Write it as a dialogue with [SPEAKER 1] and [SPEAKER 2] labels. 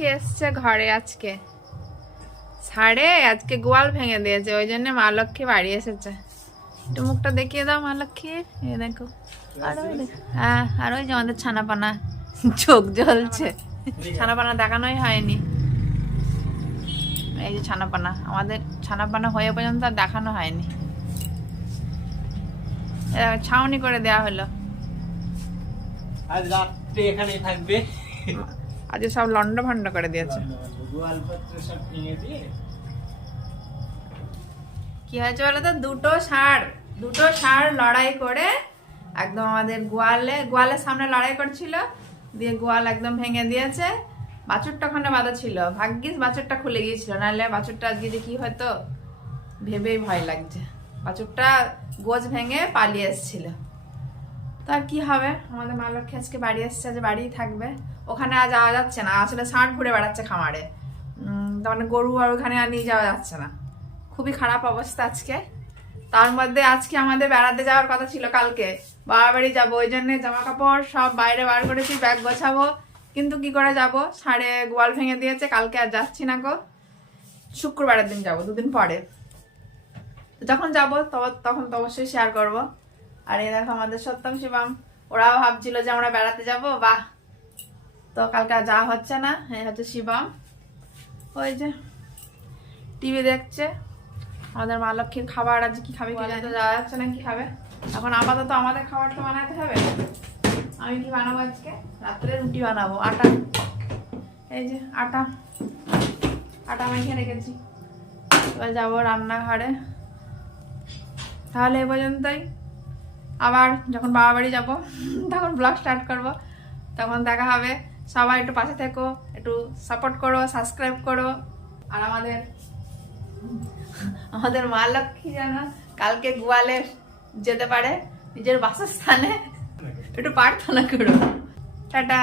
[SPEAKER 1] লক্ষ্মী এসছে ঘরে আজকে? ছাড়ে আজকে গোয়াল ভেঙে দিয়েছে ওই জন্য মা লক্ষ্মী বাড়ি এসেছে। একটু মুখটা দেখিয়ে দাও মা লক্ষ্মী এই দেখো। আর ওই হ্যাঁ আর ওই যে আমাদের ছানাপানা চোখ জ্বলছে। ছানাপানা দেখানোই হয়নি। এই যে ছানাপানা আমাদের ছানাপানা হয়ে পর্যন্ত আর দেখানো হয়নি। ছাউনি করে দেওয়া হলো।
[SPEAKER 2] আজ রাত্রে এখানেই থাকবে।
[SPEAKER 1] আজকে সব লন্ড ভন্ড করে দিয়েছে। কি হয়েছে বলো তো? দুটো ষাঁড় দুটো ষাঁড় লড়াই করে একদম আমাদের গোয়ালে, গোয়ালের সামনে লড়াই করছিল, দিয়ে গোয়াল একদম ভেঙে দিয়েছে। বাছুরটা ওখানে বাঁধা ছিল। ভাগ্যিস বাছুরটা খুলে গিয়েছিল, নাহলে বাছুরটা আজকে যে কি হয়তো ভেবেই ভয় লাগছে। বাছুরটা গোজ ভেঙে পালিয়ে এসেছিল। তো আর কি হবে? আমাদের মা লক্ষ্মী আজকে বাড়ি এসছে আজ বাড়িই থাকবে। ওখানে আর যাওয়া যাচ্ছে না। আসলে ষাঁড় ঘুরে বেড়াচ্ছে খামারে। তার মানে গরু আর ওখানে আর নিয়ে যাওয়া যাচ্ছে না। খুবই খারাপ অবস্থা আজকে। তার মধ্যে আজকে আমাদের বেড়াতে যাওয়ার কথা ছিল কালকে। বাড়ি যাব, ওই জন্য জামা কাপড় সব বাইরে বার করেছি, ব্যাগ গোছাবো। কিন্তু কি করে যাব? সাড়ে গোয়াল ভেঙে দিয়েছে, কালকে আর যাচ্ছি না গো। শুক্রবারের দিন যাব, দুদিন পরে। যখন যাব তখন তো অবশ্যই শেয়ার করব। আর এই দেখো আমাদের সত্যম শিবম। ওরাও ভাবছিল যে আমরা বেড়াতে যাব বাহ। তো কালকে আর যাওয়া হচ্ছে না এই হচ্ছে শিবম। ওই যে টিভি দেখছে। আমাদের মা লক্ষ্মীর খাবার আজ কি খাবে কি জানি যাওয়া যাচ্ছে না কি খাবে? এখন আপাতত আমাদের খাবারটা বানাতে হবে। আমি কি বানাবো আজকে? রাত্রে রুটি বানাবো আটা। এই যে আটা। আটা মেখে রেখেছি। এবার যাব রান্নাঘরে। তাহলে এ পর্যন্তই। আবার যখন বাবা বাড়ি যাব, তখন ব্লগ স্টার্ট করব। তখন দেখা হবে। সবাই একটু পাশে থেকো, একটু সাপোর্ট করো সাবস্ক্রাইব করো। আর আমাদের আমাদের মা লক্ষ্মী যেন কালকে গোয়ালে যেতে পারে, নিজের বাসস্থানে একটু প্রার্থনা করো। টাটা।